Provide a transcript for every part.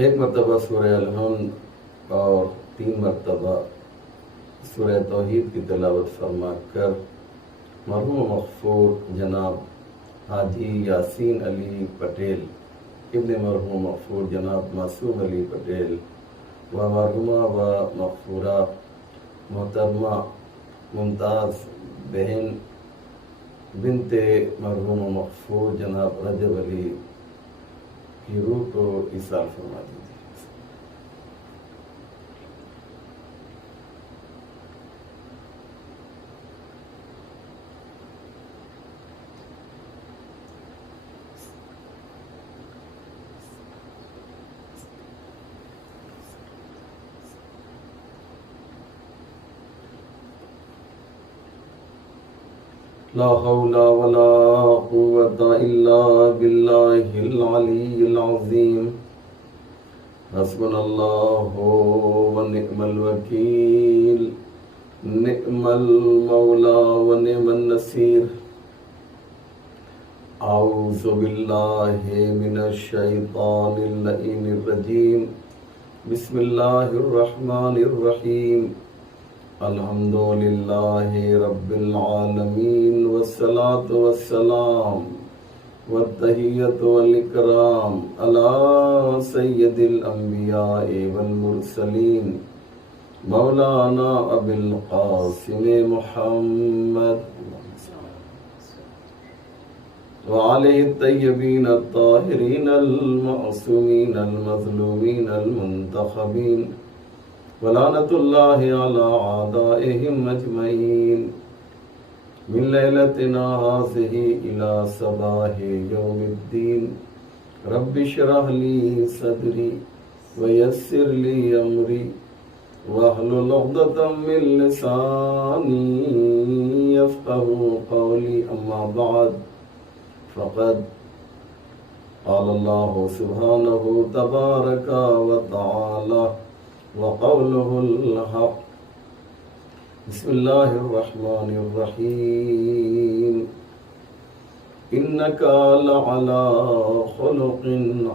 ایک مرتبہ سورہ الحمد اور 3 مرتبہ سورہ توحید کی تلاوت فرما کر مرحوم مغفور جناب حاجی یاسین علی پٹیل ابن مرحوم مغفور جناب معصوم علی پٹیل و مرحومہ و مغفورہ محترمہ ممتاز بہن بنت مرحوم مغفور جناب رجب علی کی روح کو ایصال فرما دیجیے۔ لا حول ولا قوة إلا بالله العلي العظيم حسبنا الله ونعم الوكيل نعم المولى ونعم النصير أعوذ بالله من الشيطان اللعين الرجيم بسم الله الرحمن الرحيم الحمد للہ رب العالمین والصلاة والسلام والتحیۃ والاکرام علی سید الانبیاء والمرسلین مولانا ابی القاسم محمد وعلیہ الطیبین الطاہرین المعصومین المظلومین المنتخبین ولعنت اللہ علی اعدائہم اجمعین من لیلتنا ہذہ الی صباح یوم الدین رب اشرح لی صدری ویسر لی امری واحلل عقدۃ من لسانی یفقہوا قولی اما بعد فقد قال اللہ سبحانہ تبارک وتعالی وقوله الحق بسم اللہ الرحمن الرحیم انک لعلی خلق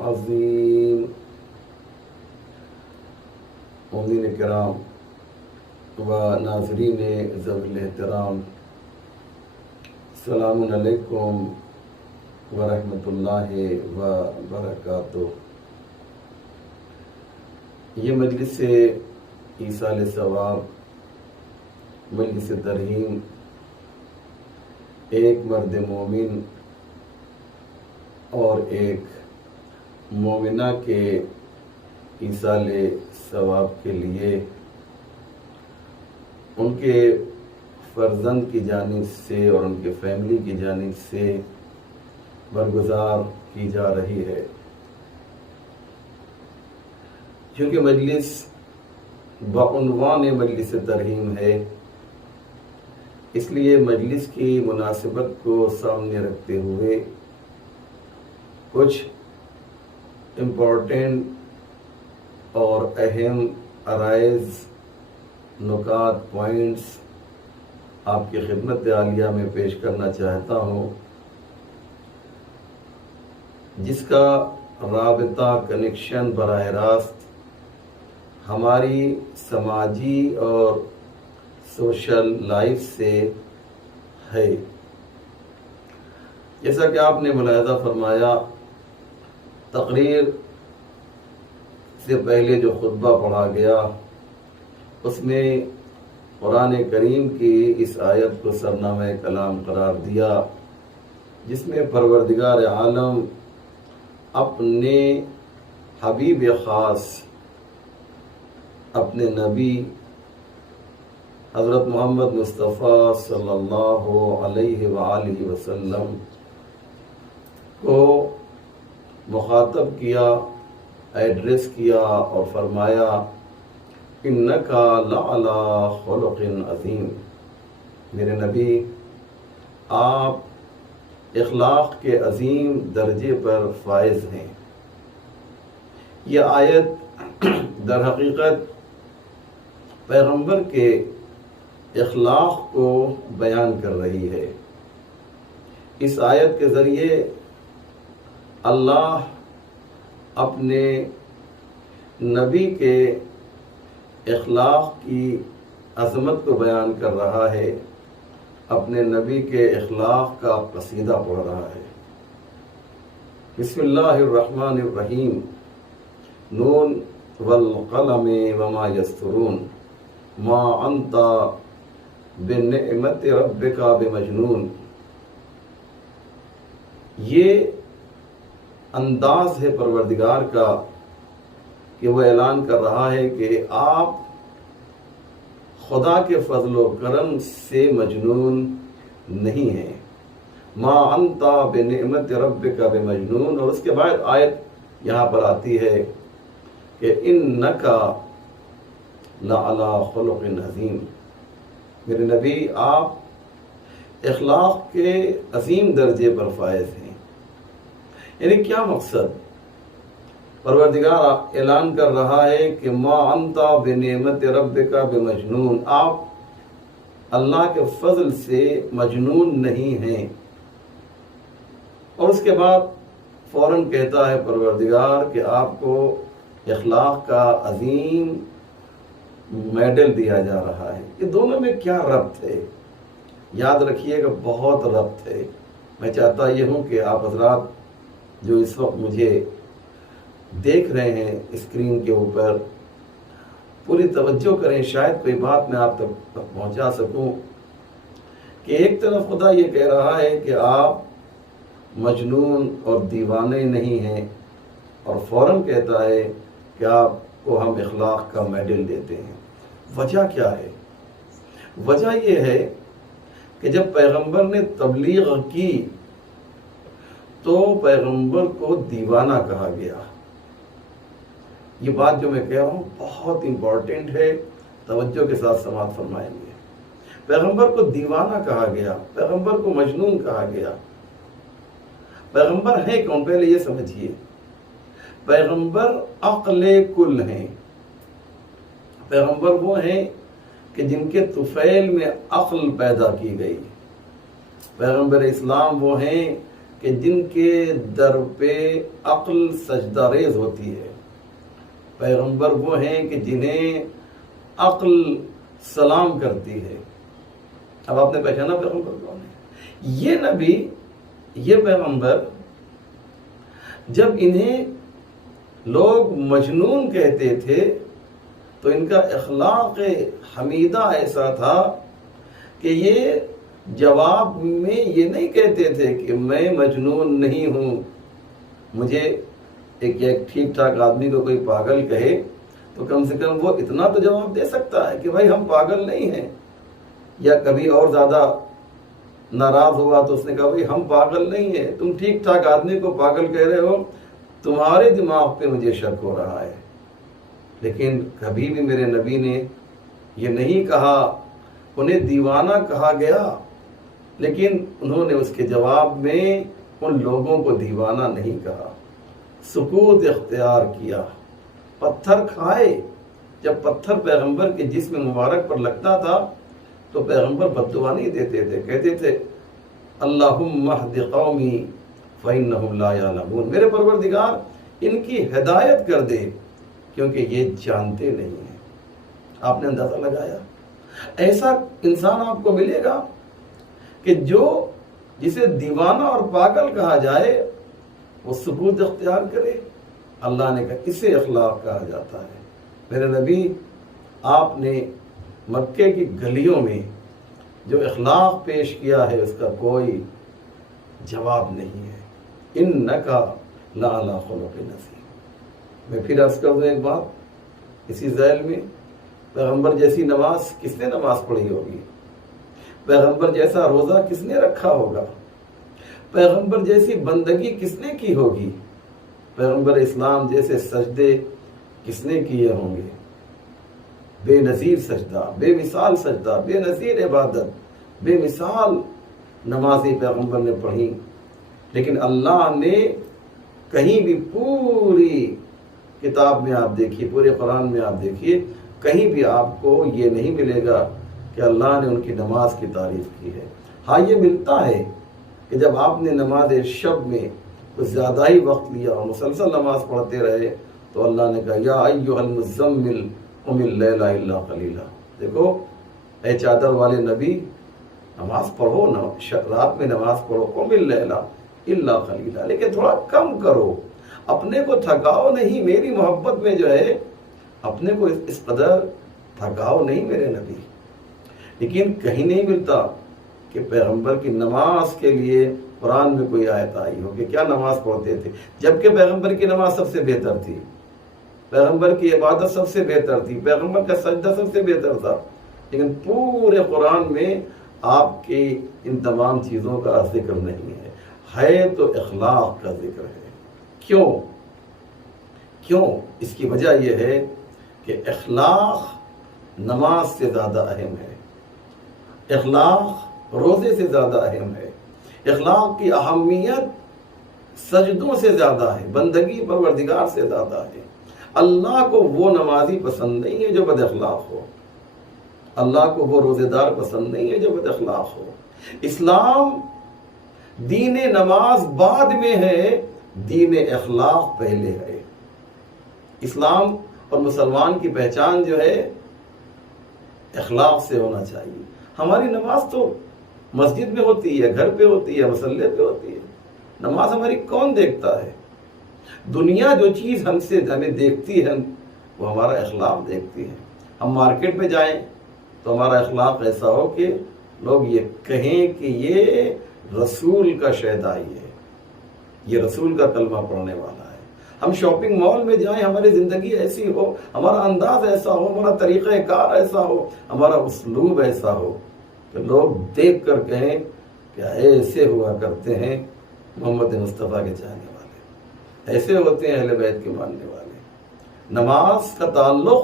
عظیم۔ مومنین کرام و ناظرین ذوی الاحترام، السلام علیکم ورحمۃ اللہ وبرکاتہ۔ یہ مجلس ایصال ثواب، مجلس ترحیم ایک مرد مومن اور ایک مومنہ کے ایصال ثواب کے لیے ان کے فرزند کی جانب سے اور ان کے فیملی کی جانب سے برگزار کی جا رہی ہے۔ کیونکہ مجلس بعنوان مجلس ترحیم ہے، اس لیے مجلس کی مناسبت کو سامنے رکھتے ہوئے کچھ امپورٹنٹ اور اہم عرائض، نکات، پوائنٹس آپ کی خدمت عالیہ میں پیش کرنا چاہتا ہوں، جس کا رابطہ، کنیکشن براہ راست ہماری سماجی اور سوشل لائف سے ہے۔ جیسا کہ آپ نے ملاحظہ فرمایا، تقریر سے پہلے جو خطبہ پڑھا گیا اس میں قرآن کریم کی اس آیت کو سرنامہ کلام قرار دیا، جس میں پروردگار عالم اپنے حبیب خاص، اپنے نبی حضرت محمد مصطفیٰ صلی اللہ علیہ وآلہ وسلم کو مخاطب کیا، ایڈریس کیا اور فرمایا انک لعلی خلق عظیم۔ میرے نبی، آپ اخلاق کے عظیم درجے پر فائز ہیں۔ یہ آیت در حقیقت پیغمبر کے اخلاق کو بیان کر رہی ہے۔ اس آیت کے ذریعے اللہ اپنے نبی کے اخلاق کی عظمت کو بیان کر رہا ہے، اپنے نبی کے اخلاق کا قصیدہ پڑھ رہا ہے۔ بسم اللہ الرحمن الرحیم، نون والقلم وما یسطرون، ما انت بنعمت ربک بمجنون۔ یہ انداز ہے پروردگار کا کہ وہ اعلان کر رہا ہے کہ آپ خدا کے فضل و کرم سے مجنون نہیں ہیں۔ ما انت بنعمت ربک بمجنون، اور اس کے بعد آیت یہاں پر آتی ہے کہ انک لعلی خلق عظیم، میرے نبی آپ اخلاق کے عظیم درجے پر فائز ہیں۔ یعنی کیا مقصد؟ پروردگار اعلان کر رہا ہے کہ ما انت بنعمت ربک بمجنون، آپ اللہ کے فضل سے مجنون نہیں ہیں۔ اور اس کے بعد فوراً کہتا ہے پروردگار کہ آپ کو اخلاق کا عظیم میڈل دیا جا رہا ہے۔ یہ دونوں میں کیا ربط ہے؟ یاد رکھیے گا، بہت ربط ہے۔ میں چاہتا یہ ہوں کہ آپ حضرات جو اس وقت مجھے دیکھ رہے ہیں اسکرین کے اوپر، پوری توجہ کریں، شاید کوئی بات میں آپ تک پہنچا سکوں کہ ایک طرف خدا یہ کہہ رہا ہے کہ آپ مجنون اور دیوانے نہیں ہیں، اور فوراً کہتا ہے کہ آپ کو ہم اخلاق کا میڈل دیتے ہیں۔ وجہ کیا ہے؟ وجہ یہ ہے کہ جب پیغمبر نے تبلیغ کی تو پیغمبر کو دیوانہ کہا گیا۔ یہ بات جو میں کہہ رہا ہوں بہت امپورٹنٹ ہے، توجہ کے ساتھ سماعت فرمائیں گے۔ پیغمبر کو دیوانہ کہا گیا، پیغمبر کو مجنون کہا گیا۔ پیغمبر ہے کون؟ پہلے یہ سمجھیے، پیغمبر عقل کل ہیں۔ پیغمبر وہ ہیں کہ جن کے طفیل میں عقل پیدا کی گئی۔ پیغمبر اسلام وہ ہیں کہ جن کے در پہ عقل سجدہ ریز ہوتی ہے۔ پیغمبر وہ ہیں کہ جنہیں عقل سلام کرتی ہے۔ اب آپ نے پہچانا پیغمبر کون ہے؟ یہ نبی، یہ پیغمبر، جب انہیں لوگ مجنون کہتے تھے تو ان کا اخلاق حمیدہ ایسا تھا کہ یہ جواب میں یہ نہیں کہتے تھے کہ میں مجنون نہیں ہوں۔ مجھے ایک ٹھیک ٹھاک آدمی کو کوئی پاگل کہے تو کم سے کم وہ اتنا تو جواب دے سکتا ہے کہ بھائی ہم پاگل نہیں ہیں، یا کبھی اور زیادہ ناراض ہوا تو اس نے کہا بھائی ہم پاگل نہیں ہیں، تم ٹھیک ٹھاک آدمی کو پاگل کہہ رہے ہو، تمہارے دماغ پہ مجھے شک ہو رہا ہے۔ لیکن کبھی بھی میرے نبی نے یہ نہیں کہا، انہیں دیوانہ کہا گیا، لیکن انہوں نے اس کے جواب میں ان لوگوں کو دیوانہ نہیں کہا، سکوت اختیار کیا، پتھر کھائے۔ جب پتھر پیغمبر کے جسم مبارک پر لگتا تھا تو پیغمبر بد دعا نہیں دیتے تھے، کہتے تھے اللہم اہد قومی فإنہم لا یعلمون، میرے پروردگار ان کی ہدایت کر دے کیونکہ یہ جانتے نہیں ہیں۔ آپ نے اندازہ لگایا؟ ایسا انسان آپ کو ملے گا کہ جسے دیوانہ اور پاگل کہا جائے وہ سکوت اختیار کرے؟ اللہ نے کہا اسے اخلاق کہا جاتا ہے۔ میرے نبی، آپ نے مکے کی گلیوں میں جو اخلاق پیش کیا ہے اس کا کوئی جواب نہیں ہے۔ انک لعلی خلق عظیم۔ میں پھر عرض کر دوں ایک بات اسی ذیل میں، پیغمبر جیسی نماز کس نے نماز پڑھی ہوگی؟ پیغمبر جیسا روزہ کس نے رکھا ہوگا؟ پیغمبر جیسی بندگی کس نے کی ہوگی؟ پیغمبر اسلام جیسے سجدے کس نے کیے ہوں گے؟ بے نظیر سجدہ، بے مثال سجدہ، بے نظیر عبادت، بے مثال نمازیں پیغمبر نے پڑھی۔ لیکن اللہ نے کہیں بھی، پوری کتاب میں آپ دیکھیے، پورے قرآن میں آپ دیکھیے، کہیں بھی آپ کو یہ نہیں ملے گا کہ اللہ نے ان کی نماز کی تعریف کی ہے۔ ہاں یہ ملتا ہے کہ جب آپ نے نماز شب میں کچھ زیادہ ہی وقت لیا اور مسلسل نماز پڑھتے رہے تو اللہ نے کہا یا ایھا المزمل قم اللیل الا قلیلا، دیکھو اے چادر والے نبی نماز پڑھو، رات میں نماز پڑھو، قم اللیل الا قلیلا، لیکن تھوڑا کم کرو، اپنے کو تھکاؤ نہیں، میری محبت میں جو ہے اپنے کو اس قدر تھکاؤ نہیں میرے نبی۔ لیکن کہیں نہیں ملتا کہ پیغمبر کی نماز کے لیے قرآن میں کوئی آیت آئی ہو کہ کیا نماز پڑھتے تھے، جبکہ پیغمبر کی نماز سب سے بہتر تھی، پیغمبر کی عبادت سب سے بہتر تھی، پیغمبر کا سجدہ سب سے بہتر تھا، لیکن پورے قرآن میں آپ کی ان تمام چیزوں کا ذکر نہیں ہے تو اخلاق کا ذکر ہے۔ کیوں؟ اس کی وجہ یہ ہے کہ اخلاق نماز سے زیادہ اہم ہے، اخلاق روزے سے زیادہ اہم ہے، اخلاق کی اہمیت سجدوں سے زیادہ ہے، بندگی پروردگار سے زیادہ ہے۔ اللہ کو وہ نمازی پسند نہیں ہے جو بد اخلاق ہو، اللہ کو وہ روزے دار پسند نہیں ہے جو بد اخلاق ہو۔ اسلام دین نماز بعد میں ہے، دین اخلاق پہلے ہے۔ اسلام اور مسلمان کی پہچان جو ہے اخلاق سے ہونا چاہیے۔ ہماری نماز تو مسجد میں ہوتی ہے، گھر پہ ہوتی ہے، مصلے پہ ہوتی ہے، نماز ہماری کون دیکھتا ہے؟ دنیا جو چیز ہمیں دیکھتی ہے وہ ہمارا اخلاق دیکھتی ہے۔ ہم مارکیٹ میں جائیں تو ہمارا اخلاق ایسا ہو کہ لوگ یہ کہیں کہ یہ رسول کا شہدائی ہے، یہ رسول کا کلمہ پڑھنے والا ہے۔ ہم شاپنگ مال میں جائیں، ہماری زندگی ایسی ہو، ہمارا انداز ایسا ہو، ہمارا طریقہ کار ایسا ہو، ہمارا اسلوب ایسا ہو کہ لوگ دیکھ کر کہیں کہ ایسے ہوا کرتے ہیں محمد مصطفیٰ کے چاہنے والے، ایسے ہوتے ہیں اہل بیت کے ماننے والے۔ نماز کا تعلق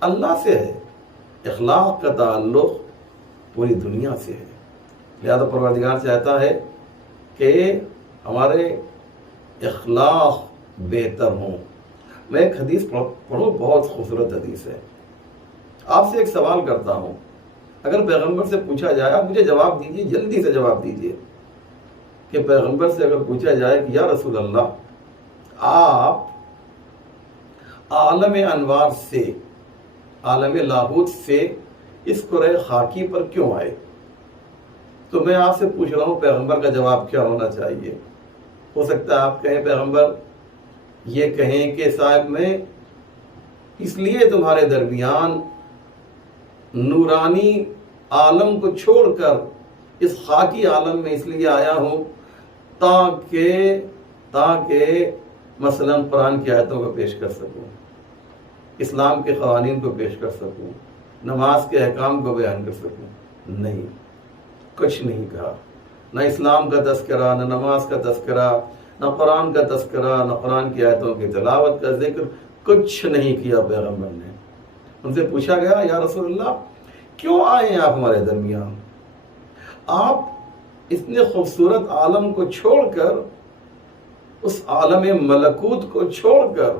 اللہ سے ہے، اخلاق کا تعلق پوری دنیا سے ہے، لہذا پروردگار چاہتا ہے کہ ہمارے اخلاق بہتر ہوں۔ میں ایک حدیث پڑھوں، بہت خوبصورت حدیث ہے۔ آپ سے ایک سوال کرتا ہوں، اگر پیغمبر سے پوچھا جائے، آپ مجھے جواب دیجیے، جلدی سے جواب دیجیے، کہ پیغمبر سے اگر پوچھا جائے کہ یا رسول اللہ آپ عالم انوار سے، عالم لاہوت سے اس کرۂ خاکی پر کیوں آئے، تو میں آپ سے پوچھ رہا ہوں پیغمبر کا جواب کیا ہونا چاہیے؟ ہو سکتا ہے آپ کہیں پیغمبر یہ کہیں کہ صاحب میں اس لیے تمہارے درمیان نورانی عالم کو چھوڑ کر اس خاکی عالم میں اس لیے آیا ہوں تاکہ مثلا قرآن کی آیتوں کو پیش کر سکوں، اسلام کے قوانین کو پیش کر سکوں، نماز کے احکام کو بیان کر سکوں۔ نہیں، کچھ نہیں کہا، نہ اسلام کا تذکرہ، نہ نماز کا تذکرہ، نہ قرآن کا تذکرہ، نہ قرآن کی آیتوں کی تلاوت کا ذکر، کچھ نہیں کیا پیغمبر نے۔ ان سے پوچھا گیا یا رسول اللہ کیوں آئے ہیں آپ ہمارے درمیان؟ آپ اتنے خوبصورت عالم کو چھوڑ کر، اس عالم ملکوت کو چھوڑ کر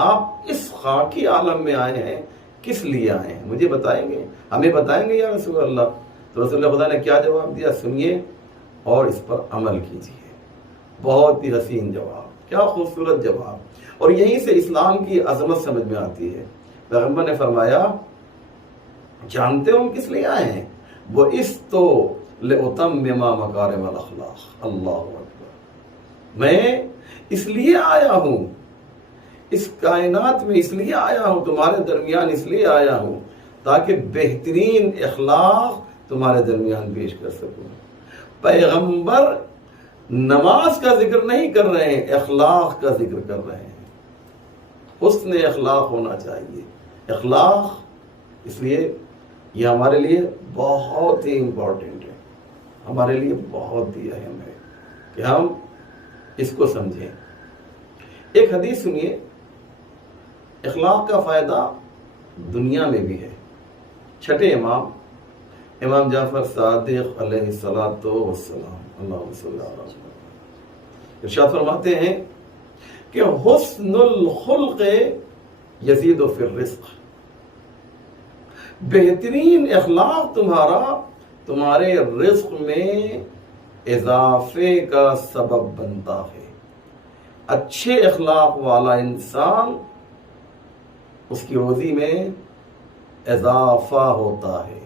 آپ اس خاکی عالم میں آئے ہیں، کس لیے آئے ہیں؟ مجھے بتائیں گے، ہمیں بتائیں گے یا رسول اللہ؟ تو رسول اللہ خدا نے کیا جواب دیا، سنیے اور اس پر عمل کیجیے۔ بہت ہی حسین جواب، کیا خوبصورت جواب، اور یہیں سے اسلام کی عظمت سمجھ میں آتی ہے۔ پیغمبر نے فرمایا جانتے ہو کس لیے آئے ہیں؟ وہ اس تو لأتمم مکارم الاخلاق، اللہ اکبر، میں اس لیے آیا ہوں، اس کائنات میں اس لیے آیا ہوں، تمہارے درمیان اس لیے آیا ہوں تاکہ بہترین اخلاق تمہارے درمیان پیش کر سکوں۔ پیغمبر نماز کا ذکر نہیں کر رہے ہیں، اخلاق کا ذکر کر رہے ہیں۔ حسن اخلاق ہونا چاہیے۔ اخلاق اس لیے یہ ہمارے لیے بہت ہی امپورٹنٹ ہے، ہمارے لیے بہت ہی اہم ہے کہ ہم اس کو سمجھیں۔ ایک حدیث سنیے، اخلاق کا فائدہ دنیا میں بھی ہے۔ چھٹے امام جعفر صادق علیہ الصلوۃ والسلام، اللہم صلی علی محمد، ارشاد فرماتے ہیں کہ حسن الخلق یزید فی الرزق، بہترین اخلاق تمہارے رزق میں اضافے کا سبب بنتا ہے۔ اچھے اخلاق والا انسان اس کی روزی میں اضافہ ہوتا ہے۔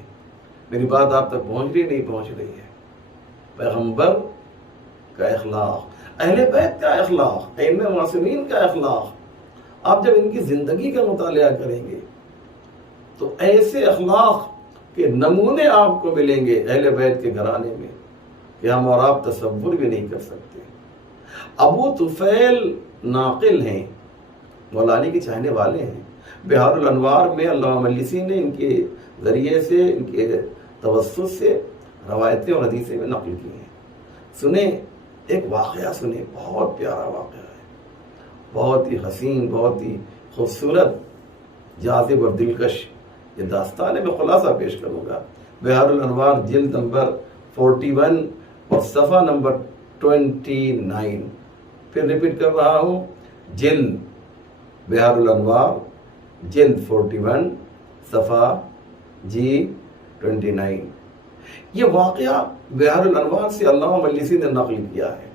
میری بات آپ تک پہنچ رہی نہیں پہنچ رہی ہے؟ پیغمبر کا اخلاق، اہل بیت کا اخلاق، ائمہ معصومین کا اخلاق، آپ جب ان کی زندگی کا مطالعہ کریں گے تو ایسے اخلاق کے نمونے آپ کو ملیں گے اہل بیت کے گھرانے میں کہ ہم اور آپ تصور بھی نہیں کر سکتے۔ ابو طفیل ناقل ہیں، مولا علی کے چاہنے والے ہیں۔ بہار الانوار میں علامہ مجلسی نے ان کے ذریعے سے، ان کے توسط سے روایتیں اور حدیثیں میں نقل کی ہیں۔ سنیں ایک واقعہ، سنیں، بہت پیارا واقعہ ہے، بہت ہی حسین، بہت ہی خوبصورت، جاذب اور دلکش یہ داستان ہے۔ میں خلاصہ پیش کروں گا۔ بہار الانوار جلد نمبر 41 اور صفحہ نمبر 29، پھر ریپیٹ کر رہا ہوں، جلد بہار الانوار جلد 41 صفحہ 29۔ یہ واقعہ بہار الانوار سے علامہ مجلسی نے نقل کیا ہے۔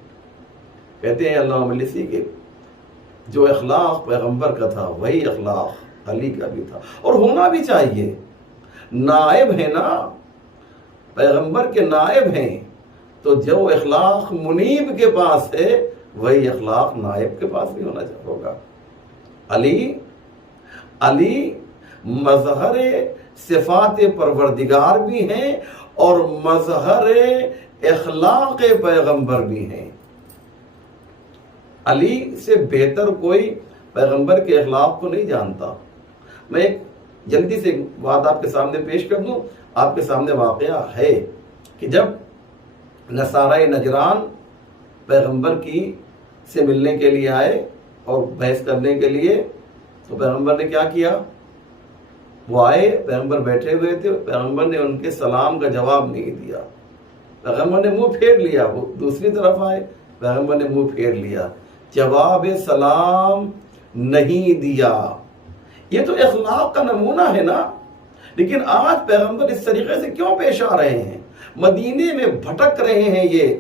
کہتے ہیں علامہ مجلسی کے جو اخلاق پیغمبر کا تھا وہی اخلاق علی کا بھی تھا، اور ہونا بھی چاہیے۔ نائب ہے نا، پیغمبر کے نائب ہیں، تو جو اخلاق منیب کے پاس ہے وہی اخلاق نائب کے پاس بھی ہوگا۔ علی مظہر صفات پروردگار بھی ہیں اور مظہر اخلاق پیغمبر بھی ہیں۔ علی سے بہتر کوئی پیغمبر کے اخلاق کو نہیں جانتا۔ میں ایک جلدی سے بات آپ کے سامنے پیش کر دوں۔ آپ کے سامنے واقعہ ہے کہ جب نصارہ نجران پیغمبر سے ملنے کے لیے آئے اور بحث کرنے کے لیے، تو پیغمبر نے کیا کیا؟ وہ آئے، پیغمبر بیٹھے ہوئے تھے، پیغمبر نے ان کے سلام کا جواب نہیں دیا، پیغمبر نے منہ پھیر لیا۔ وہ دوسری طرف آئے، پیغمبر نے منہ پھیر لیا، جواب سلام نہیں دیا۔ یہ تو اخلاق کا نمونہ ہے نا۔ لیکن آج پیغمبر اس طریقے سے کیوں پیش آ رہے ہیں؟ مدینے میں بھٹک رہے ہیں یہ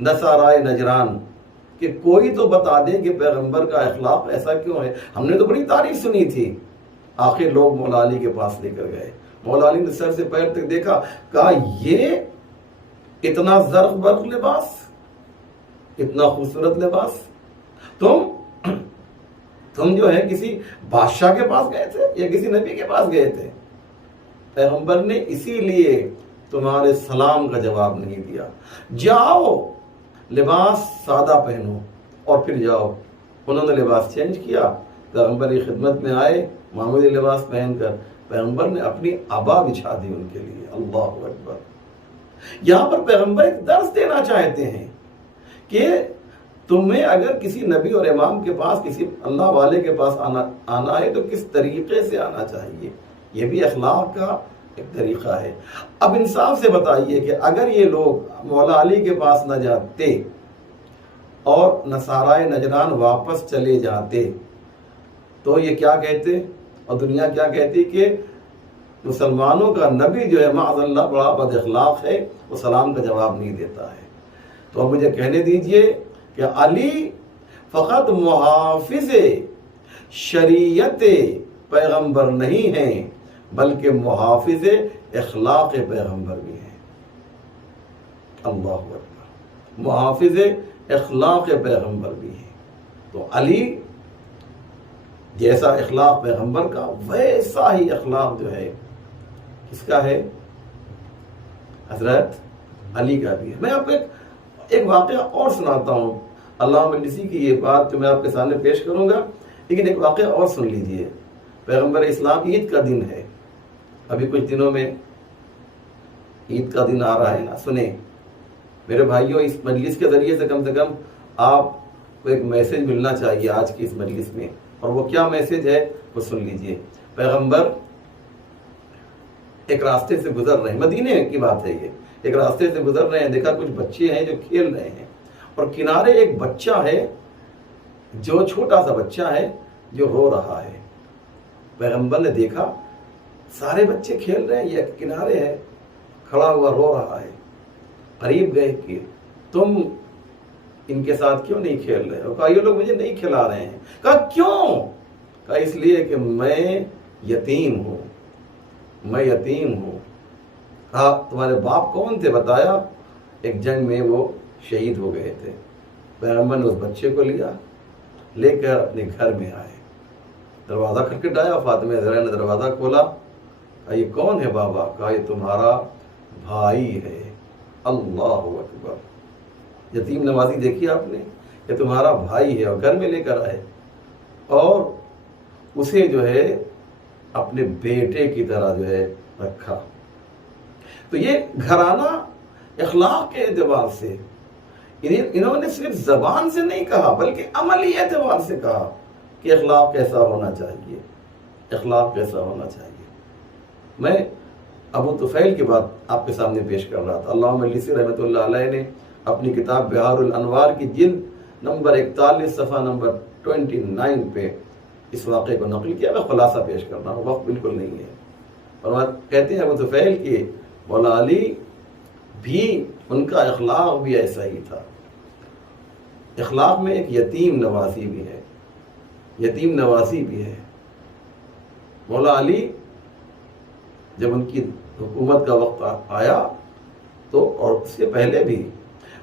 نصارہ نجران کہ کوئی تو بتا دے کہ پیغمبر کا اخلاق ایسا کیوں ہے۔ ہم نے تو بڑی تعریف سنی تھی۔ آخر لوگ مولا علی کے پاس لے کر گئے، مولا علی نے سر سے پیر تک دیکھا، کہا یہ اتنا زرق برق لباس، اتنا خوبصورت لباس، تم جو ہے کسی بادشاہ کے پاس گئے تھے یا کسی نبی کے پاس گئے تھے؟ پیغمبر نے اسی لیے تمہارے سلام کا جواب نہیں دیا۔ جاؤ لباس سادہ پہنو اور پھر جاؤ۔ انہوں نے لباس چینج کیا، پیغمبر کی خدمت میں آئے معمولی لباس پہن کر، پیغمبر نے اپنی عبا بچھا دی ان کے لیے۔ اللہ اکبر۔ یہاں پر پیغمبر ایک درس دینا چاہتے ہیں کہ تمہیں اگر کسی نبی اور امام کے پاس، کسی اللہ والے کے پاس آنا ہے تو کس طریقے سے آنا چاہیے، یہ بھی اخلاق کا ایک طریقہ ہے۔ اب انصاف سے بتائیے کہ اگر یہ لوگ مولا علی کے پاس نہ جاتے اور نصارہ نجران واپس چلے جاتے تو یہ کیا کہتے اور دنیا کیا کہتی کہ مسلمانوں کا نبی جو ہے معاذ اللہ بڑا بد اخلاق ہے، وہ سلام کا جواب نہیں دیتا ہے۔ تو اب مجھے کہنے دیجئے کہ علی فقط محافظ شریعت پیغمبر نہیں ہیں بلکہ محافظ اخلاق پیغمبر بھی ہیں۔ اللہ اکبر، محافظ اخلاق پیغمبر بھی ہیں۔ تو علی جیسا اخلاق پیغمبر کا، ویسا ہی اخلاق جو ہے کس کا ہے؟ حضرت علی کا بھی ہے۔ میں آپ کو ایک واقعہ اور سناتا ہوں۔ علامہ مجلسی کی یہ بات جو میں آپ کے سامنے پیش کروں گا، لیکن ایک واقعہ اور سن لیجئے۔ پیغمبر اسلام عید کا دن ہے، ابھی کچھ دنوں میں عید کا دن آ رہا ہے نا۔ سنیں میرے بھائیوں، اس مجلس کے ذریعے سے کم آپ کو ایک میسج ملنا چاہیے آج کی اس مجلس میں، اور وہ کیا میسج ہے وہ سن لیجئے۔ پیغمبر ایک راستے سے گزر رہے ہیں، مدینے کی بات ہے یہ، ایک راستے سے گزر رہے ہیں، دیکھا کچھ بچے ہیں جو کھیل رہے ہیں، اور کنارے ایک بچہ ہے جو چھوٹا سا بچہ ہے جو رو رہا ہے۔ پیغمبر نے دیکھا سارے بچے کھیل رہے ہیں، یہ کنارے ہے کھڑا ہوا رو رہا ہے۔ قریب گئے کہ تم ان کے ساتھ کیوں نہیں کھیل رہے ہو؟ کہا یہ لوگ مجھے نہیں کھلا رہے ہیں۔ کہا کیوں؟ کہا اس لیے کہ میں یتیم ہوں، میں یتیم ہوں۔ کہا تمہارے باپ کون تھے؟ بتایا ایک جنگ میں وہ شہید ہو گئے تھے۔ پیغمبر نے اس بچے کو لے کر اپنے گھر میں آئے، دروازہ کھٹکھٹایا، فاطمہ زہرا نے دروازہ کھولا، کہا یہ کون ہے بابا؟ کہا یہ تمہارا بھائی ہے۔ اللہ اکبر! یتیم نوازی دیکھی آپ نے، یہ تمہارا بھائی ہے، اور گھر میں لے کر آئے اور اسے جو ہے اپنے بیٹے کی طرح جو ہے رکھا۔ تو یہ گھرانہ اخلاق کے اعتبار سے انہوں نے صرف زبان سے نہیں کہا بلکہ عملی اعتبار سے کہا کہ اخلاق کیسا ہونا چاہیے، اخلاق کیسا ہونا چاہیے۔ میں ابو طفیل کی بات آپ کے سامنے پیش کر رہا تھا۔ علامہ مجلسی رحمۃ اللہ علیہ نے اپنی کتاب بہار الانوار کی جلد نمبر 41 صفحہ نمبر 29 پہ اس واقعے کو نقل کیا۔ میں خلاصہ پیش کر رہا ہوں، وقت بالکل نہیں ہے۔ اور کہتے ہیں ابو طفیل کہ مولا علی بھی ان کا اخلاق بھی ایسا ہی تھا۔ اخلاق میں ایک یتیم نوازی بھی ہے، یتیم نوازی بھی ہے۔ مولا علی جب ان کی حکومت کا وقت آیا تو اور اس سے پہلے بھی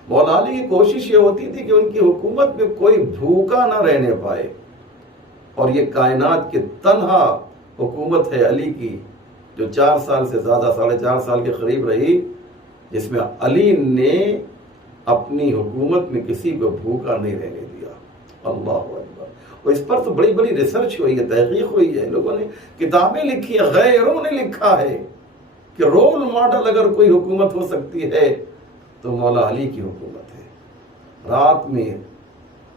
مولا علی کی کوشش یہ ہوتی تھی کہ ان کی حکومت میں کوئی بھوکا نہ رہنے پائے، اور یہ کائنات کی تنہا حکومت ہے علی کی جو 4 سال سے زیادہ 4.5 سال کے قریب رہی، جس میں علی نے اپنی حکومت میں کسی کو بھوکا نہیں رہنے دیا۔ اللہ اکبر! اور اس پر تو بڑی بڑی ریسرچ ہوئی ہے، تحقیق ہوئی ہے، لوگوں نے کتابیں لکھی ہیں، غیروں نے لکھا ہے کہ رول ماڈل اگر کوئی حکومت ہو سکتی ہے تو مولا علی کی حکومت ہے۔ رات میں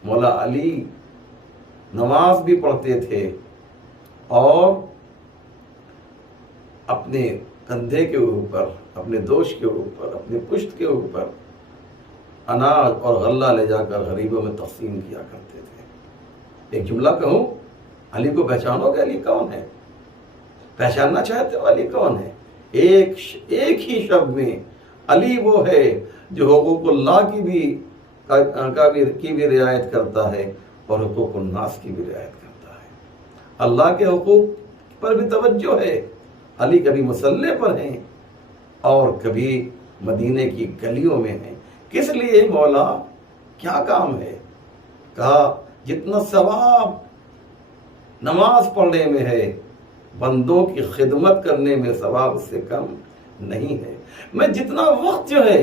مولا علی نماز بھی پڑھتے تھے اور اپنے کندھے کے اوپر، اپنے دوش کے اوپر، اپنے پشت کے اوپر اناج اور غلہ لے جا کر غریبوں میں تقسیم کیا کرتے تھے۔ ایک جملہ کہوں، علی کو پہچانو گے علی کون ہے؟ پہچاننا چاہتے ہو علی کون ہے؟ ایک ہی شب میں علی وہ ہے جو حقوق اللہ کی بھی رعایت کرتا ہے اور حقوق الناس کی بھی رعایت کرتا ہے۔ اللہ کے حقوق پر بھی توجہ ہے۔ علی کبھی مصلے پر ہیں اور کبھی مدینے کی گلیوں میں ہیں۔ کس لیے مولا؟ کیا کام ہے؟ کہا جتنا ثواب نماز پڑھنے میں ہے، بندوں کی خدمت کرنے میں ثواب اس سے کم نہیں ہے۔ میں جتنا وقت جو ہے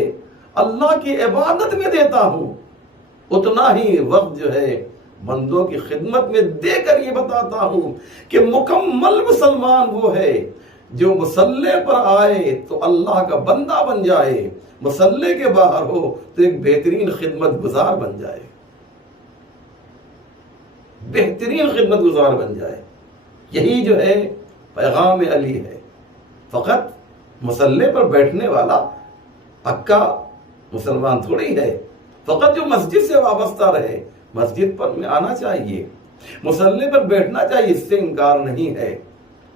اللہ کی عبادت میں دیتا ہوں، اتنا ہی وقت جو ہے بندوں کی خدمت میں دے کر یہ بتاتا ہوں کہ مکمل مسلمان وہ ہے جو مصلے پر آئے تو اللہ کا بندہ بن جائے، مصلے کے باہر ہو تو ایک بہترین خدمت گزار بن جائے، بہترین خدمت گزار بن جائے۔ یہی جو ہے پیغام علی ہے۔ فقط مصلے پر بیٹھنے والا پکا مسلمان تھوڑی ہے۔ فقط جو مسجد سے وابستہ رہے، مسجد پر میں آنا چاہیے، مصلے پر بیٹھنا چاہیے، اس سے انکار نہیں ہے،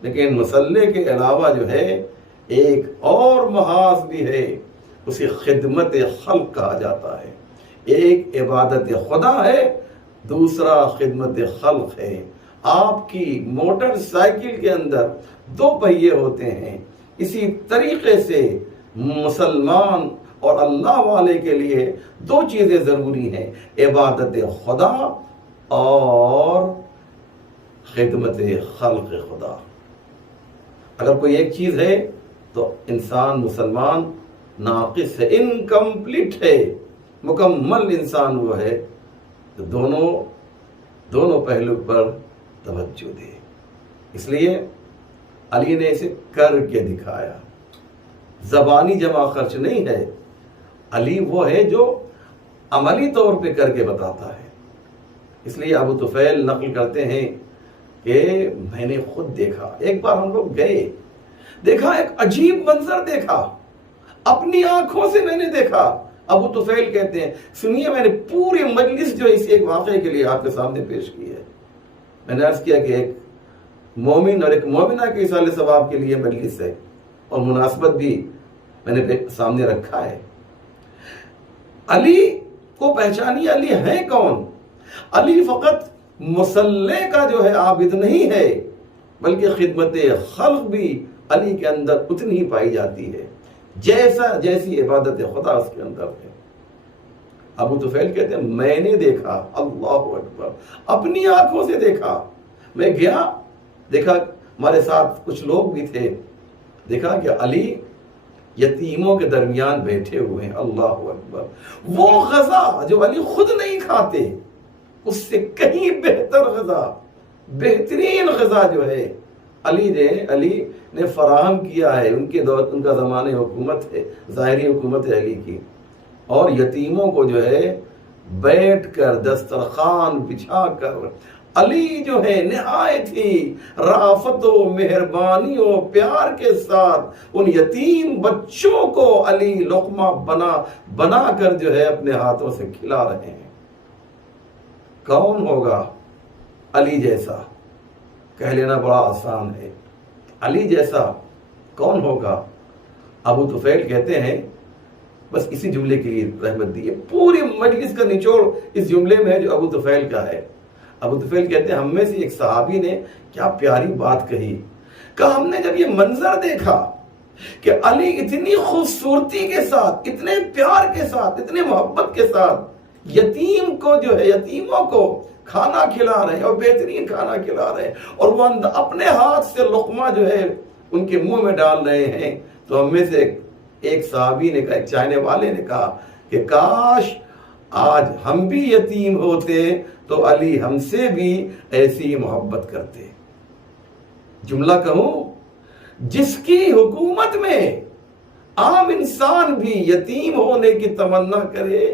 لیکن مصلے کے علاوہ جو ہے ایک اور محاذ بھی ہے، اسے خدمت خلق کہا جاتا ہے۔ ایک عبادت خدا ہے، دوسرا خدمت خلق ہے۔ آپ کی موٹر سائیکل کے اندر 2 پہیے ہوتے ہیں، اسی طریقے سے مسلمان اور اللہ والے کے لیے 2 چیزیں ضروری ہیں، عبادت خدا اور خدمت خلق خدا۔ اگر کوئی ایک چیز ہے تو انسان مسلمان ناقص ہے، انکمپلیٹ ہے۔ مکمل انسان وہ ہے تو دونوں پہلو پر توجہ دے۔ اس لیے علی نے اسے کر کے دکھایا، زبانی جمع خرچ نہیں ہے۔ علی وہ ہے جو عملی طور پہ کر کے بتاتا ہے۔ اس لیے ابو طفیل نقل کرتے ہیں کہ میں نے خود دیکھا، ایک بار ہم لوگ گئے، دیکھا ایک عجیب منظر دیکھا، اپنی آنکھوں سے میں نے دیکھا۔ ابو طفیل کہتے ہیں سنیے، میں نے پوری مجلس جو اس ایک واقعے کے لیے آپ کے سامنے پیش کی ہے۔ میں نے عرض کیا کہ ایک مومن اور ایک مومنہ کے ایصال ثواب کے لیے مجلس ہے اور مناسبت بھی میں نے سامنے رکھا ہے۔ علی کو پہچانیے علی ہے کون. علی فقط مصلح کا جو ہے عابد نہیں ہے، بلکہ خدمت خلق بھی علی کے اندر اتنی ہی پائی جاتی ہے جیسی عبادت خدا اس کے اندر ہے. ابو طفیل کہتے ہیں میں نے دیکھا، اللہ اکبر، اپنی آنکھوں سے دیکھا. میں گیا، دیکھا ہمارے ساتھ کچھ لوگ بھی تھے، دیکھا کہ علی یتیموں کے درمیان بیٹھے ہوئے ہیں. اللہ اکبر. وہ غذا جو علی خود نہیں کھاتے، اس سے کہیں بہتر غذا، بہترین غذا جو ہے علی نے فراہم کیا ہے. ان کا زمانہ حکومت ہے، ظاہری حکومت ہے علی کی. اور یتیموں کو جو ہے بیٹھ کر دسترخوان بچھا کر علی جو ہے نہایت ہی رافت و مہربانی و پیار کے ساتھ ان یتیم بچوں کو علی لقمہ بنا کر جو ہے اپنے ہاتھوں سے کھلا رہے ہیں. کون ہوگا علی جیسا؟ کہہ لینا بڑا آسان ہے. علی جیسا کون ہوگا؟ ابو طفیل کہتے ہیں، بس اسی جملے کے لیے رحمت دی ہے. پوری مجلس کا نچوڑ اس جملے میں ہے جو ابو طفیل کا ہے. ابو طفیل کہتے ہیں ہم میں سے ایک صحابی نے کیا پیاری بات کہی. کہا ہم نے جب یہ منظر دیکھا کہ علی اتنی خوبصورتی کے ساتھ، اتنے پیار کے ساتھ، اتنے محبت کے ساتھ یتیم کو جو ہے، یتیموں کو کھانا کھلا رہے ہیں اور بہترین کھانا کھلا رہے ہیں، اور وہ اپنے ہاتھ سے لقمہ جو ہے ان کے منہ میں ڈال رہے ہیں، تو ہم میں سے ایک صحابی نے کہا، ایک چاہنے والے نے کہا کہ کاش آج ہم بھی یتیم ہوتے تو علی ہم سے بھی ایسی محبت کرتے. جملہ کہوں، جس کی حکومت میں عام انسان بھی یتیم ہونے کی تمنا کرے،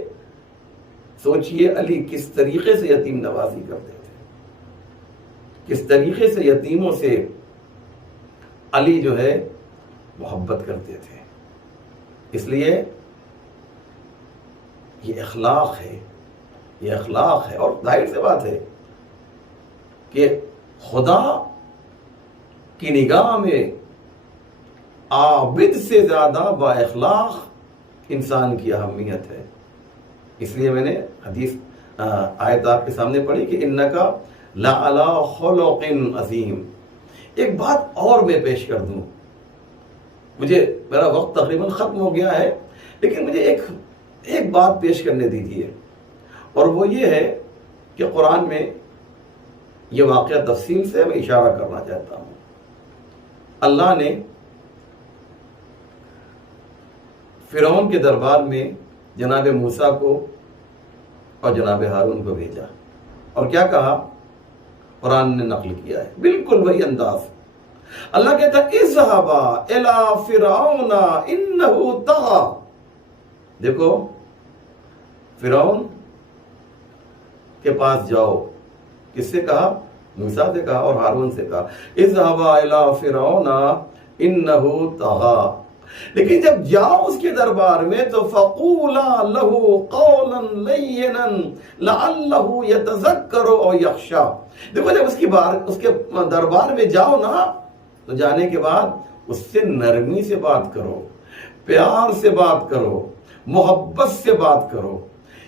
سوچئے علی کس طریقے سے یتیم نوازی کرتے تھے، کس طریقے سے یتیموں سے علی جو ہے محبت کرتے تھے. اس لیے یہ اخلاق ہے، یہ اخلاق ہے. اور ظاہر سی بات ہے کہ خدا کی نگاہ میں عابد سے زیادہ با اخلاق انسان کی اہمیت ہے. اس لیے میں نے حدیث آیت آپ کے سامنے پڑھی کہ انکا لعلی خلق عظیم. ایک بات اور میں پیش کر دوں، میرا وقت تقریباً ختم ہو گیا ہے، لیکن مجھے ایک بات پیش کرنے دیجیے، اور وہ یہ ہے کہ قرآن میں یہ واقعہ تفصیل سے میں اشارہ کرنا چاہتا ہوں. اللہ نے فرعون کے دربار میں جناب موسیٰ کو اور جناب ہارون کو بھیجا، اور کیا کہا؟ قرآن نے نقل کیا ہے بالکل وہی انداز. اللہ کہتا ہے اذهبا الى فرعون انه طغى. دیکھو فرعون کے پاس جاؤ. کس سے کہا؟ موسیٰ سے کہا اور ہارون سے کہا اذهبا الى فرعون انه طغى. لیکن جب جاؤ اس کے دربار میں تو فقولا له قولا لینا لعله يتذکر او یخشی. دیکھو جب اس کے دربار میں جاؤ نا، تو جانے کے بعد اس سے نرمی سے بات کرو، پیار سے بات کرو، محبت سے بات کرو.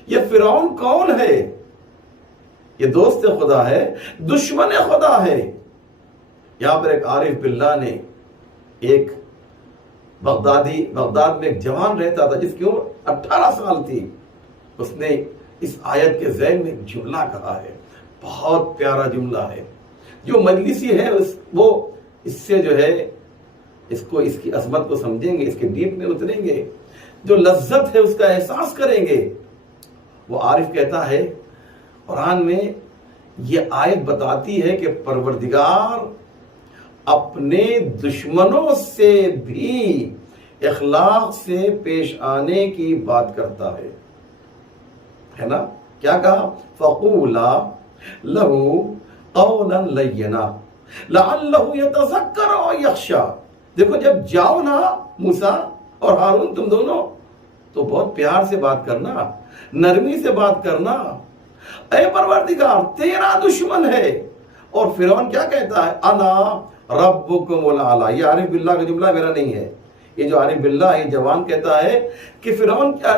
یہ فرعون کون ہے؟ یہ دوست خدا ہے، دشمن خدا ہے. یہاں پر ایک عارف باللہ نے، ایک بغداد میں ایک جوان رہتا تھا جس کی عمر 18 سال تھی. اس نے اس آیت کے ذیل میں ایک جملہ کہا ہے، بہت پیارا جملہ ہے. جو مجلسی ہے وہ اس سے جو ہے اس کی عظمت کو سمجھیں گے، اس کے ڈیپ میں اتریں گے، جو لذت ہے اس کا احساس کریں گے. وہ عارف کہتا ہے قرآن میں یہ آیت بتاتی ہے کہ پروردگار اپنے دشمنوں سے بھی اخلاق سے پیش آنے کی بات کرتا ہے نا. کیا کہا؟ فقولا لہو قولا لینا لعلہ یتذکر او یخشی. دیکھو جب جاؤ نا موسیٰ اور ہارون تم دونوں، تو بہت پیار سے بات کرنا، نرمی سے بات کرنا. اے پروردگار تیرا دشمن ہے. اور فرعون کیا کہتا ہے؟ انا ربکم الاعلی. یہ عارف باللہ کا جملہ میرا نہیں ہے، یہ جو عارف باللہ یہ جوان کہتا ہے کہ فرعون کیا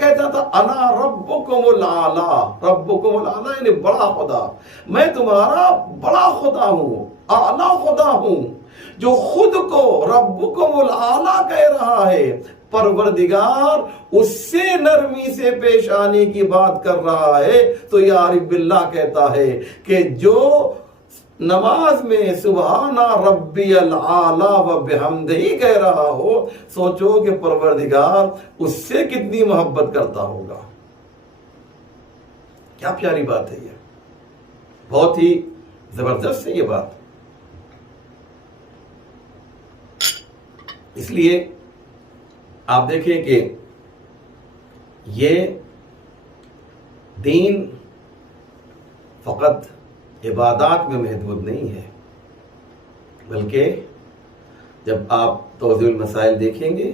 کہتا تھا؟ انا ربکم الاعلی، ربکم الاعلی یعنی بڑا خدا، میں تمہارا بڑا خدا ہوں، اعلی خدا ہوں، جو خود کو ربکم الاعلی کہہ رہا ہے، پروردگار اس سے نرمی سے پیش آنے کی بات کر رہا ہے۔ تو یہ عارف باللہ کہتا ہے کہ جو نماز میں سبحان ربی العالی و بحمدہ کہہ رہا ہو، سوچو کہ پروردگار اس سے کتنی محبت کرتا ہوگا۔ کیا پیاری بات ہے یہ، بہت ہی زبردست ہے یہ بات۔ اس لیے آپ دیکھیں کہ یہ دین فقط عبادات میں محدود نہیں ہے، بلکہ جب آپ توضیح المسائل دیکھیں گے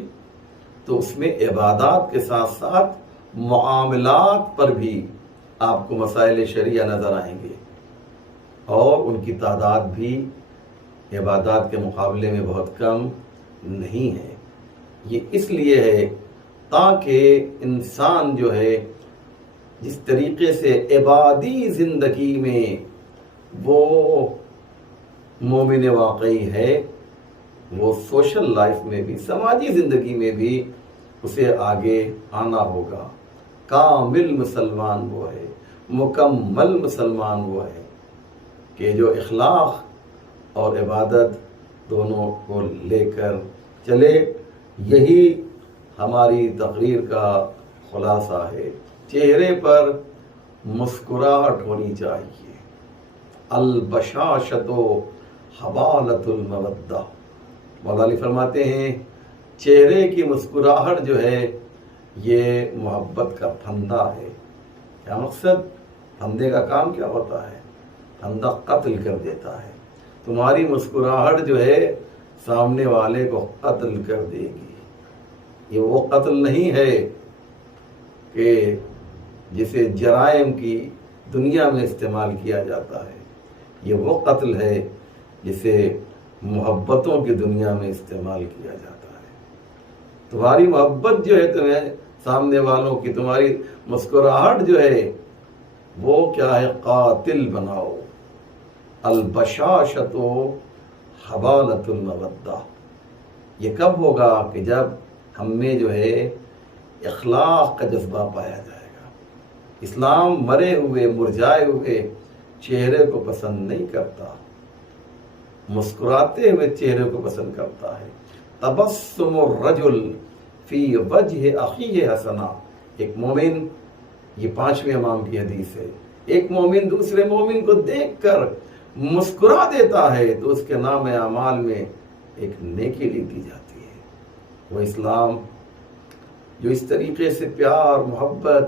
تو اس میں عبادات کے ساتھ ساتھ معاملات پر بھی آپ کو مسائل شرعیہ نظر آئیں گے، اور ان کی تعداد بھی عبادات کے مقابلے میں بہت کم نہیں ہے۔ یہ اس لیے ہے تاکہ انسان جو ہے جس طریقے سے عبادی زندگی میں وہ مومن واقعی ہے، وہ سوشل لائف میں بھی، سماجی زندگی میں بھی اسے آگے آنا ہوگا۔ کامل مسلمان وہ ہے، مکمل مسلمان وہ ہے کہ جو اخلاق اور عبادت دونوں کو لے کر چلے۔ یہی ہماری تقریر کا خلاصہ ہے۔ چہرے پر مسکراہٹ ہونی چاہیے۔ البشاشۃ حبالۃ المودہ، مولا علی فرماتے ہیں چہرے کی مسکراہٹ جو ہے یہ محبت کا پھندا ہے۔ کیا مقصد؟ پھندے کا کام کیا ہوتا ہے؟ پھندا قتل کر دیتا ہے۔ تمہاری مسکراہٹ جو ہے سامنے والے کو قتل کر دے گی۔ یہ وہ قتل نہیں ہے کہ جسے جرائم کی دنیا میں استعمال کیا جاتا ہے، یہ وہ قتل ہے جسے محبتوں کی دنیا میں استعمال کیا جاتا ہے۔ تمہاری محبت جو ہے تمہیں سامنے والوں کی، تمہاری مسکراہٹ جو ہے وہ کیا ہے؟ قاتل بناؤ۔ البشاشۃ حبالۃ المودہ۔ یہ کب ہوگا؟ کہ جب ہم میں جو ہے اخلاق کا جذبہ پایا جائے گا۔ اسلام مرے ہوئے مرجھائے ہوئے چہرے کو پسند نہیں کرتا، مسکراتے ہوئے چہرے کو پسند کرتا ہے۔ تبسم الرجل فی وجہ اخیہ حسنہ، ایک مومن، یہ 5ویں امام کی حدیث ہے، ایک مومن دوسرے مومن کو دیکھ کر مسکرا دیتا ہے تو اس کے نام اعمال میں ایک نیکی لکھ دی جاتی ہے۔ وہ اسلام جو اس طریقے سے پیار، محبت،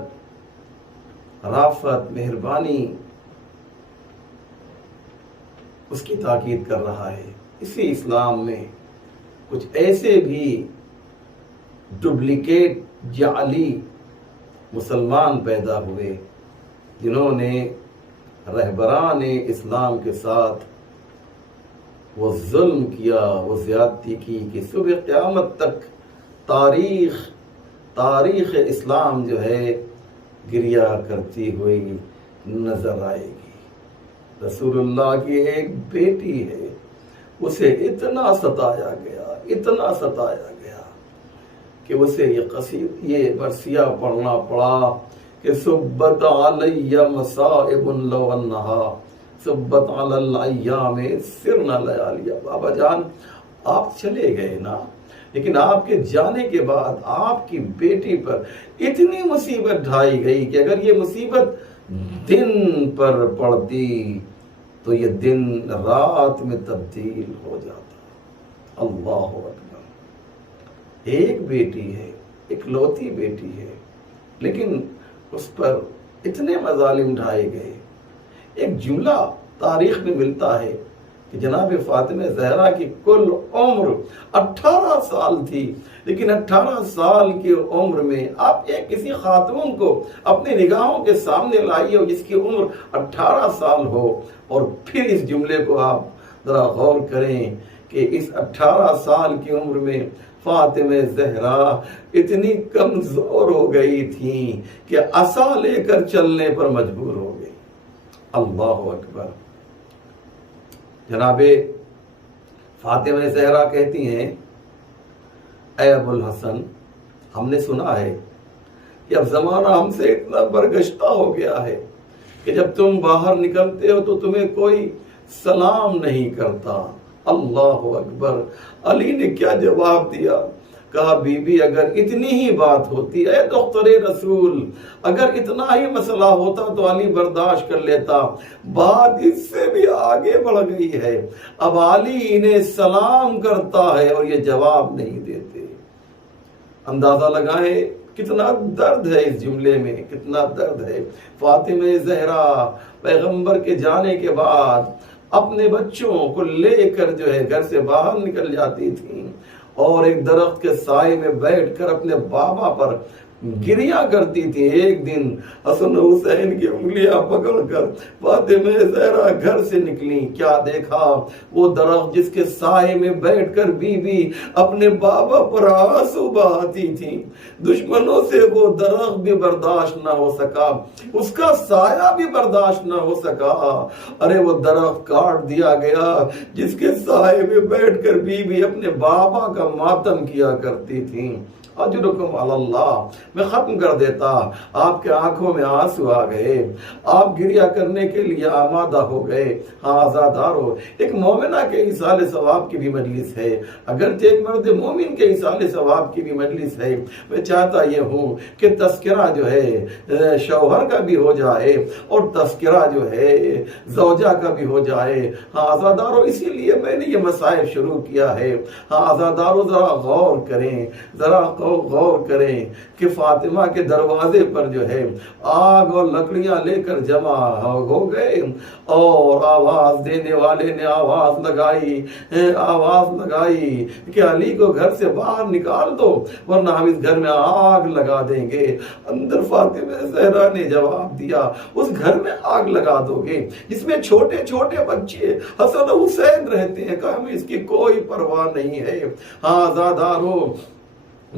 رافت، مہربانی اس کی تاکید کر رہا ہے، اسی اسلام میں کچھ ایسے بھی ڈپلیکیٹ جعلی مسلمان پیدا ہوئے جنہوں نے رہبران اسلام کے ساتھ وہ ظلم کیا، وہ زیادتی کی کہ صبح قیامت تک تاریخ اسلام جو ہے گریہ کرتی ہوئی نظر آئے گی۔ رسول اللہ کی ایک بیٹی ہے، اسے اتنا ستایا گیا کہ اسے یہ مرثیہ پڑھنا پڑا کہ سبت علی مصائب لو انہا سبت علی الایام سرنا لیالیا۔ بابا جان آپ چلے گئے نا، لیکن آپ کے جانے کے بعد آپ کی بیٹی پر اتنی مصیبت ڈھائی گئی کہ اگر یہ مصیبت دن پر پڑتی تو یہ دن رات میں تبدیل ہو جاتا۔ اللہ اکبر۔ ایک بیٹی ہے، اکلوتی بیٹی ہے، لیکن اس پر اتنے مظالم ڈھائے گئے۔ ایک جملہ تاریخ میں ملتا ہے کہ جناب فاطمہ زہرا کی کل عمر 18 سال تھی، لیکن 18 سال کی عمر میں آپ ایک کسی خاتون کو اپنی نگاہوں کے سامنے لائیے ہو جس کی عمر 18 سال ہو، اور پھر اس جملے کو آپ ذرا غور کریں کہ اس 18 سال کی عمر میں فاطمہ زہرا اتنی کمزور ہو گئی تھی کہ عصا لے کر چلنے پر مجبور ہو گئی۔ اللہ اکبر۔ جناب فاطمہ زہرا کہتی ہیں، اے ابو الحسن، ہم نے سنا ہے کہ اب زمانہ ہم سے اتنا برگشتہ ہو گیا ہے کہ جب تم باہر نکلتے ہو تو تمہیں کوئی سلام نہیں کرتا۔ اللہ اکبر۔ علی نے کیا جواب دیا؟ کہا بی بی اگر اتنی ہی بات ہوتی ہے دختر رسول، اگر اتنا ہی مسئلہ ہوتا تو علی برداشت کر لیتا، بات اس سے بھی آگے بڑھ گئی ہے۔ اب علی انہیں سلام کرتا ہے اور یہ جواب نہیں دیتے۔ اندازہ لگائیں کتنا درد ہے اس جملے میں، کتنا درد ہے۔ فاطمہ زہرا پیغمبر کے جانے کے بعد اپنے بچوں کو لے کر جو ہے گھر سے باہر نکل جاتی تھیں اور ایک درخت کے سائے میں بیٹھ کر اپنے بابا پر گریا کرتی تھی۔ ایک دن حسن حسین کی انگلیاں پکڑ کر فاطمہ زہرا گھر سے نکلی، کیا دیکھا؟ وہ درخت جس کے سائے میں بیٹھ کر بی بی اپنے بابا پر آنسو بہاتی تھی۔ دشمنوں سے وہ درخت بھی برداشت نہ ہو سکا، اس کا سایہ بھی برداشت نہ ہو سکا۔ ارے وہ درخت کاٹ دیا گیا جس کے سائے میں بیٹھ کر بی بی اپنے بابا کا ماتم کیا کرتی تھی۔ اجرکم علی اللہ۔ میں ختم کر دیتا، آپ کے آنکھوں میں آنسو آ گئے، آپ گریا کرنے کے لیے آمادہ ہو گئے۔ ہاں آزادارو، ایک مومنہ کے ایصال ثواب کی بھی مجلس ہے، اگرچہ ایک مرد مومن کے ایصال ثواب کی بھی مجلس ہے۔ میں چاہتا یہ ہوں کہ تذکرہ جو ہے شوہر کا بھی ہو جائے اور تذکرہ جو ہے زوجہ کا بھی ہو جائے۔ ہاں آزادارو، اسی لیے میں نے یہ مسائل شروع کیا ہے۔ ہاں آزادارو، ذرا غور کریں، ذرا غور کریں کہ فاطمہ کے دروازے پر جو ہے آگ اور لکڑیاں لے کر جمع ہو گئے اور آواز دینے والے نے آواز لگائی کہ علی کو گھر سے باہر نکال دو ورنہ ہم اس گھر میں آگ لگا دیں گے۔ اندر فاطمہ زہرا نے جواب دیا، اس گھر میں آگ لگا دو گے جس میں چھوٹے چھوٹے بچے حسن حسین رہتے ہیں؟ کہ ہمیں اس کی کوئی پرواہ نہیں ہے۔ ہاں آزادارو،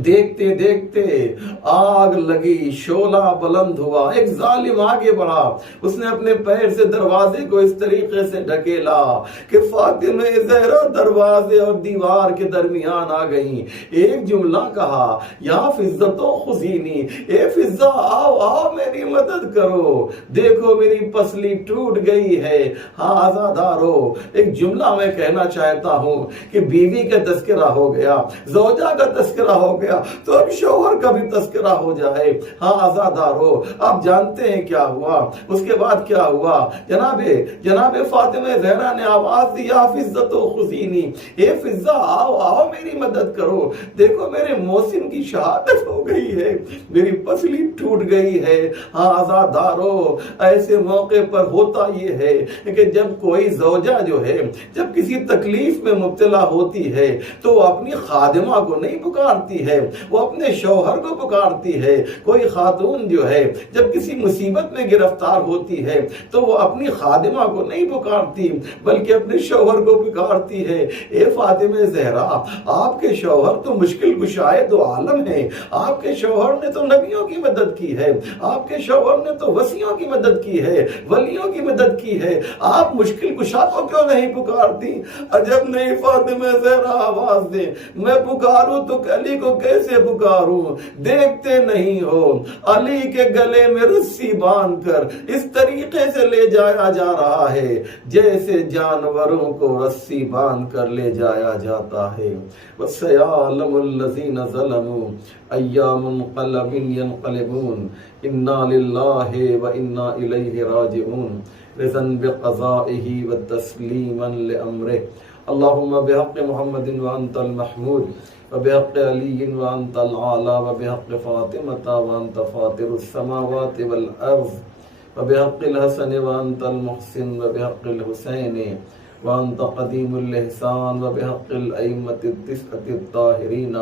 دیکھتے دیکھتے آگ لگی، شعلہ بلند ہوا، ایک ظالم آگے بڑھا، اس نے اپنے پیر سے دروازے کو اس طریقے سے ڈھکیلا کہ فاطمہ زہرا دروازے اور دیوار کے درمیان آ گئیں۔ ایک جملہ کہا، یا فضتو خذینی، اے فضہ آؤ آؤ میری مدد کرو، دیکھو میری پسلی ٹوٹ گئی ہے۔ ہاں آزادارو، ایک جملہ میں کہنا چاہتا ہوں کہ بیوی کا تذکرہ ہو گیا، زوجہ کا تذکرہ ہو گیا، تو اب شوہر کا بھی تذکرہ ہو جائے۔ ہاں آزادارو، آپ جانتے ہیں کیا ہوا؟ اس کے بعد کیا ہوا؟ جناب فاطمہ زہرا نے آواز دی، یا فضتو خذینی، اے فضہ آؤ آؤ میری مدد کرو، دیکھو میرے محسن کی شہادت ہو گئی ہے، میری پسلی ٹوٹ گئی ہے۔ ہاں آزادارو، ایسے موقع پر ہوتا یہ ہے کہ جب کوئی زوجہ جو ہے جب کسی تکلیف میں مبتلا ہوتی ہے تو وہ اپنی خادمہ کو نہیں پکارتی ہے، وہ اپنے شوہر کو پکارتی ہے۔ کوئی خاتون جو ہے جب کسی مصیبت میں گرفتار ہوتی ہے تو وہ اپنی خادمہ کو نہیں پکارتی بلکہ اپنے شوہر کو پکارتی ہے۔ اے فاطمہ زہرا، آپ کے شوہر تو مشکل کشائے دو عالم ہیں، آپ کے شوہر نے تو نبیوں کی مدد کی ہے، آپ کے شوہر نے تو وسیعوں کی مدد کی ہے، ولیوں کی مدد کی ہے، آپ مشکل کشا کو کیوں نہیں پکارتی؟ عجب نہیں فاطمہ زہرا آواز دے، میں پکاروں تو علی کو کیسے پکاروں؟ دیکھتے نہیں ہو علی کے گلے میں رسی باندھ کر اس طریقے سے لے جایا جا رہا ہے جیسے جانوروں کو رسی باندھ کر لے جایا جاتا ہے۔ وَسَيَعْلَمُ الَّذِينَ ظَلَمُوا أَيَّ مُنقَلَبٍ يَنقَلِبُونَ إِنَّا لِلَّهِ وَإِنَّا إِلَيْهِ رَاجِعُونَ رِضًا بِقَضَائِهِ وَتَسْلِيمًا لِأَمْرِهِ اللهم بحق محمد وانت المحمود وبحق علی وانت العالی وبحق فاطمة وانت فاطر السماوات والارض وبحق الحسن وانت المحسن وبحق الحسین وانت قدیم الاحسان وبحق الائمة التسعة الطاہرین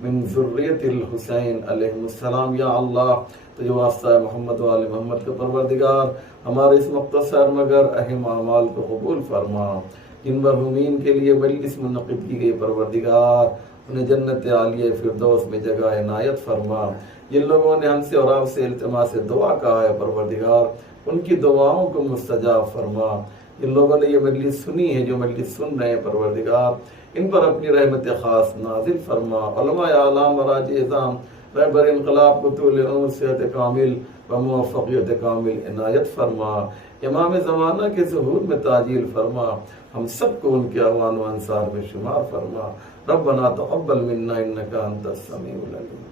من ذریت الحسین علیہ السلام۔ یا اللہ، تجھے واسطہ محمد و آل محمد کا پروردگار ہمارے اس مختصر مگر اہم اعمال کو قبول فرما۔ جن مرحومین کے لیے مجلس منعقد کی گئی پروردگار انہیں جنت عالیہ فردوس میں جگہ عنایت فرما۔ جن لوگوں نے ہم سے اور آپ سے التماس دعا کہا ہے پروردگار ان کی دعاؤں کو مستجاب فرما۔ جن لوگوں نے یہ مجلس سنی ہے، جو مجلس سن رہے ہیں پروردگار ان پر اپنی رحمت خاص نازل فرما۔ علماء اعلام مراجع اعظام رہبر انقلاب کو طول عمر صحت کامل و موفقیت کامل عنایت فرما۔ امام زمانہ کے ظہور میں تعجیل فرما، ہم سب کو ان کے اعوان و انصار میں شمار فرما۔ ربنا تقبل منا انک انت السمیع العلیم۔